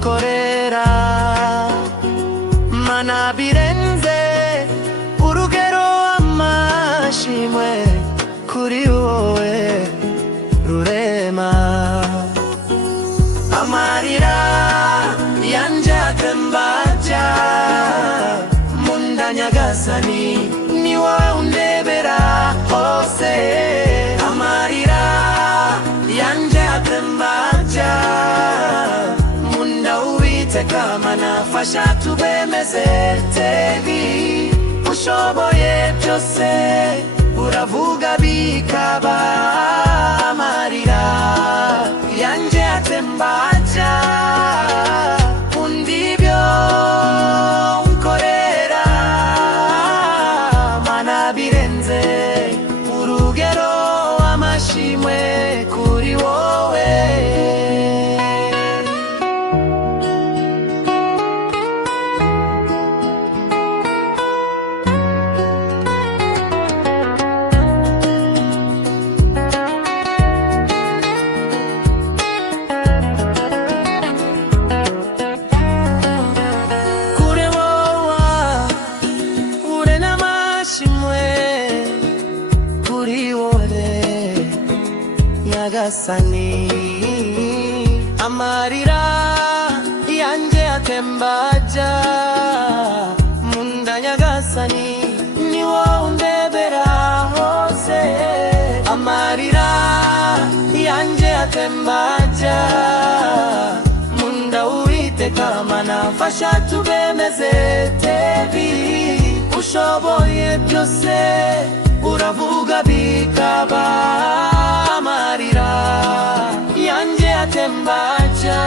unkorera mana birenze urugero amashimwe kuri wowe rurema amarira yanje atembaja munda nyagasani ni wowe undebera hose amarira yanje atembaja munda Uwiteka mana fasha tubemeze tebi ushoboye byose uravuga bikaba amarira yanje atembaja undibyo unkorera mana birenze urugero amashimwe kuri wowe Nyagasani amarira yanje atembaja munda Nyagasani ni wowe undebera hose amarira yanje atembaja munda Uwiteka mana fasha tubemeze tebi ushoboye byose uravuga bikaba amarira yanje atembaja